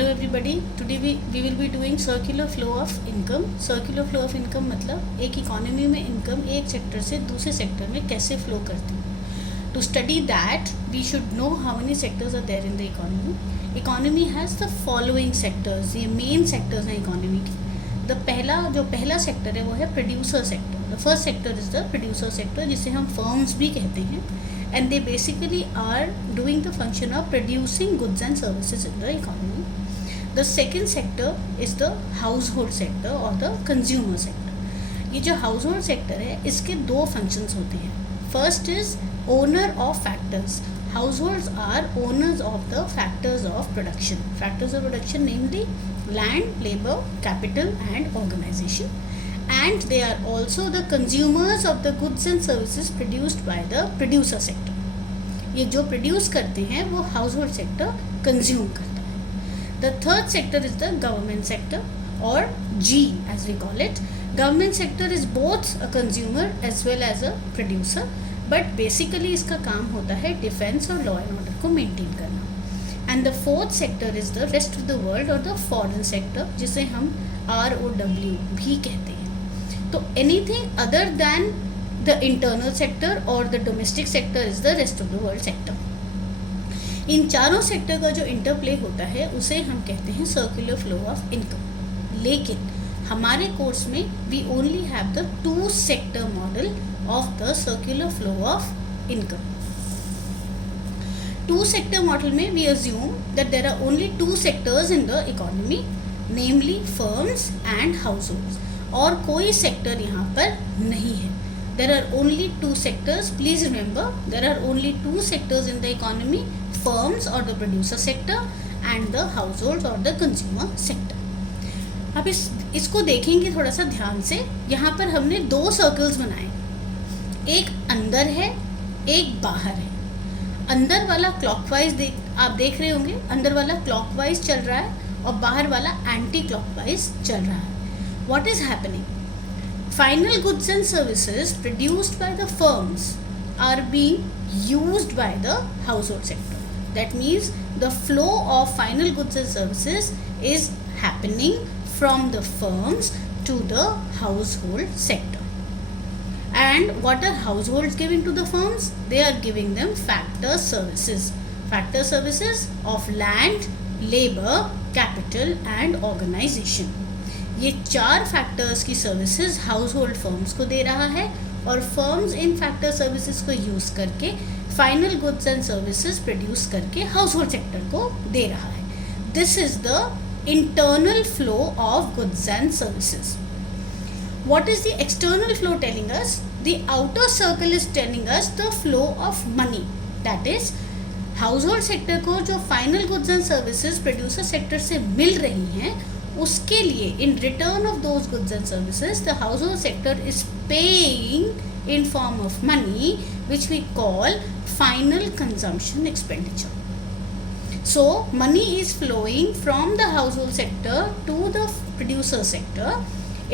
Hello everybody. Today we will be doing circular flow of income. Circular flow of income मतलब एक इकोनॉमी में इनकम एक सेक्टर से दूसरे सेक्टर में कैसे फ्लो करती है. To study that we should know how many sectors are there in the economy. Economy has the following sectors. ये main sectors हैं economy की. जो पहला सेक्टर है वो है producer sector. The first sector is the producer sector, जिसे हम फर्म्स भी कहते हैं. And they basically are doing the function of producing goods and services in the economy. The second sector is the household sector or the consumer sector. ये जो household sector है इसके दो functions होते हैं. First is owner of factors. Households are owners of the factors of production. Factors of production namely land, labor, capital and organization. And they are also the consumers of the goods and services produced by the producer sector. ये जो प्रोड्यूस करते हैं वो household sector consume करता है. The third sector is the government sector और G as we call it. Government sector is both a consumer as well as a producer, but basically इसका काम होता है डिफेंस और लॉ एंड ऑर्डर को maintain करना. And the fourth sector is the rest of the world और the foreign sector, जिसे हम ROW भी कहते हैं. तो anything other than the internal sector और the domestic sector is the rest of the world sector. इन चारों सेक्टर का जो इंटरप्ले होता है उसे हम कहते हैं सर्कुलर फ्लो ऑफ इनकम. लेकिन हमारे कोर्स में we only have the two sector model of the circular flow of income. Two sector model में we assume that there are only two sectors in the economy, namely firms and households. और कोई सेक्टर यहाँ पर नहीं है. There are only two sectors. Please remember, there are only two sectors in the economy: firms or the producer sector and the households or the consumer sector. अब इसको देखेंगे थोड़ा सा ध्यान से. यहाँ पर हमने दो सर्कल्स बनाए, एक अंदर है एक बाहर है. अंदर वाला क्लॉकवाइज आप देख रहे होंगे, अंदर वाला क्लॉकवाइज चल रहा है और बाहर वाला एंटी क्लॉकवाइज चल रहा है. What is happening? Final goods and services produced by the firms are being used by the household sector. That means the flow of final goods and services is happening from the firms to the household sector. And what are households giving to the firms? They are giving them factor services. Factor services of land, labor, capital and organization. ये चार फैक्टर्स की services house hold firms को दे रहा है और फर्म्स इन factor services को यूज़ करके final goods and services produce करके हाउस होल्ड सेक्टर को दे रहा है. This is the internal flow of goods and services. What is the external flow telling us? The outer circle is telling us the flow of money. That is house hold sector को जो final goods and services producer sector से मिल रही हैं उसके लिए in return of those goods and services the household sector is paying in form of money, which we call final consumption expenditure. So money is flowing from the household sector to the producer sector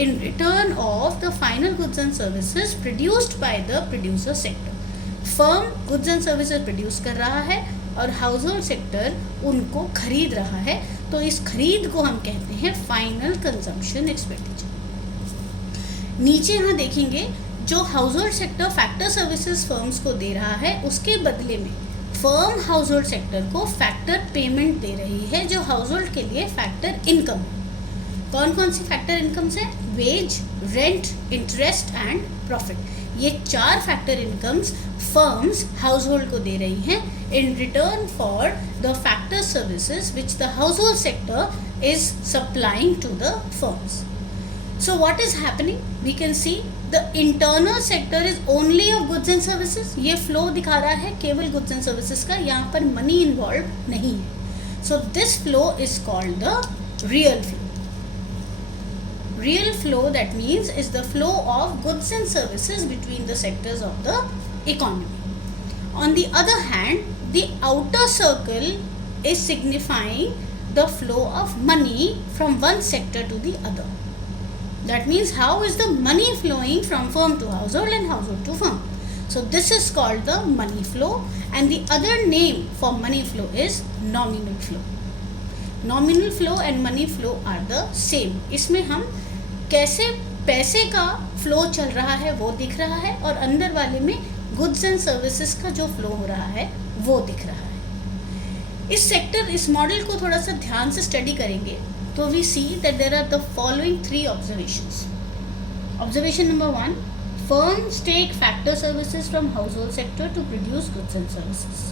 in return of the final goods and services produced by the producer sector. Firm goods and services produce कर रहा है और household sector उनको खरीद रहा है, तो इस खरीद को हम कहते हैं फाइनल कंजम्पशन एक्सपेंडिचर. नीचे यहाँ देखेंगे जो household sector factor services firms को दे रहा है उसके बदले में फर्म हाउसहोल्ड सेक्टर को फैक्टर पेमेंट दे रही है, जो हाउसहोल्ड के लिए फैक्टर इनकम. कौन कौन सी फैक्टर इनकम्स हैं? Wage, rent, interest and profit. ये चार फैक्टर इनकम्स फर्म्स हाउसहोल्ड को दे रही हैं in return for the factor services which the household sector is supplying to the firms. So what is happening? We can see the internal sector is only of goods and services. ये flow दिखा रहा है केवल goods and services का, यहाँ पर money involved नहीं है. So this flow is called the real flow. Real flow, that means, is the flow of goods and services between the sectors of the economy. On the other hand, the outer circle is signifying the flow of money from one sector to the other. That means how is the money flowing from firm to household and household to firm. So this is called the money flow, and the other name for money flow is nominal flow. Nominal flow and money flow are the same. इसमें हम कैसे पैसे का फ्लो चल रहा है वो दिख रहा है, और अंदर वाले में गुड्स एंड सर्विसेज का जो फ्लो हो रहा है वो दिख रहा है। इस मॉडल को थोड़ा सा ध्यान से स्टडी करेंगे तो we see that there are the following 3 observations. Observation number 1, firms take factor services from household sector to produce goods and services.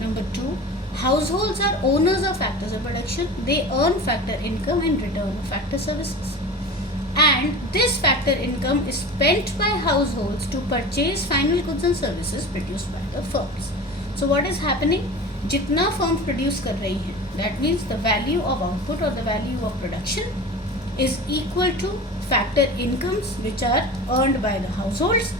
Number 2, households are owners of factors of production. They earn factor income in return of factor services. And this factor income is spent by households to purchase final goods and services produced by the firms. So what is happening? जितना firms produce कर रही हैं, that means the value of output or the value of production is equal to factor incomes which are earned by the households,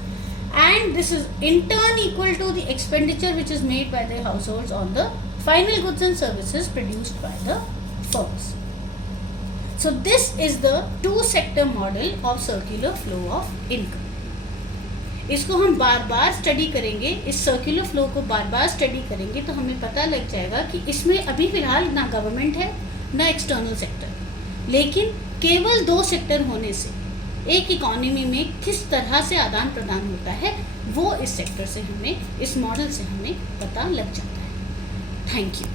and this is in turn equal to the expenditure which is made by the households on the final goods and services produced by the firms. So this is the two sector model of circular flow of income. इसको हम बार बार स्टडी करेंगे, इस circular flow को बार बार स्टडी करेंगे तो हमें पता लग जाएगा कि इसमें अभी फिलहाल ना गवर्नमेंट है ना एक्सटर्नल सेक्टर, लेकिन केवल 2 सेक्टर होने से एक इकोनॉमी में किस तरह से आदान प्रदान होता है वो इस सेक्टर से हमें, इस मॉडल से हमें पता लग जाता है। Thank you.